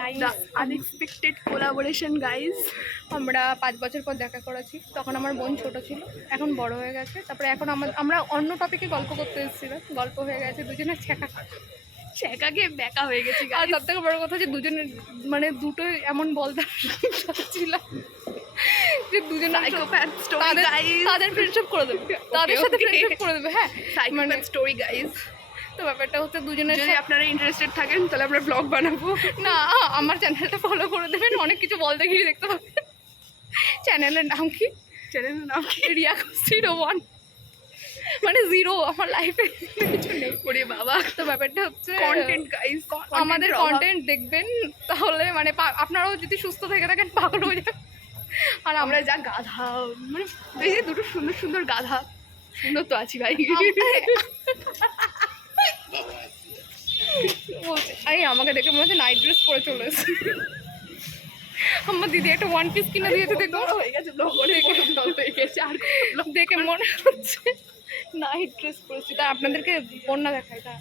Guys unexpected collaboration guys. আমরা 5 বছর পর দেখা করেছি। তখন আমার বোন ছোট ছিল, এখন বড় হয়ে গেছে। তারপরে এখন আমরা অন্য টপিকে গল্প করতে এসেছিলাম, গল্প হয়ে গেছে দুজনের ছেঁকাকে বেকা হয়ে গেছি আর সব থেকে বড় কথা যে দুজনের মানে দুটোই এমন বলদার ছিল যে দুজনে সাইকোপ্যাথ স্টোরি গাইস। তাদের ফ্রেন্ডশিপ করে দেবে, তাদের সাথে ফ্রেন্ডশিপ করে দেবে। হ্যাঁ, সাইকোপ্যাথ স্টোরি গাইস। তো ব্যাপারটা হচ্ছে দুজনের যদি আপনারা ইন্টারেস্টেড থাকেন তাহলে আমরা ব্লগ বানাবো। না, আমার চ্যানেলটা ফলো করে দেবেন, অনেক কিছু বলতে গিয়ে দেখতে পাবেন। চ্যানেলের নাম কি? চ্যানেলের নাম কি? রিয়া 01, মানে জিরো। আমার লাইফে কিছু নেই। ওরে বাবা। তো ব্যাপারটা হচ্ছে কন্টেন্ট গাইস, আমাদের কন্টেন্ট দেখবেন তাহলে মানে আপনারাও যদি সুস্থ থেকে থাকেন পাগল হয়ে যাবেন। আর আমরা যা গাধা, মানে এই যে দুটো সুন্দর সুন্দর গাধা, সুন্দর তো আছি ভাই। এই আমাকে দেখে মনে হচ্ছে নাইট ড্রেস পরে চলে এসেছে। আমার দিদি একটা 1 পিস কিনে দিয়েছে, দেখো হয়ে গেছে ব্লগ হয়ে গেছে। আর দেখে মনে হচ্ছে নাইট ড্রেস পরেছি। তা আপনাদেরকে বন্যা দেখায় তা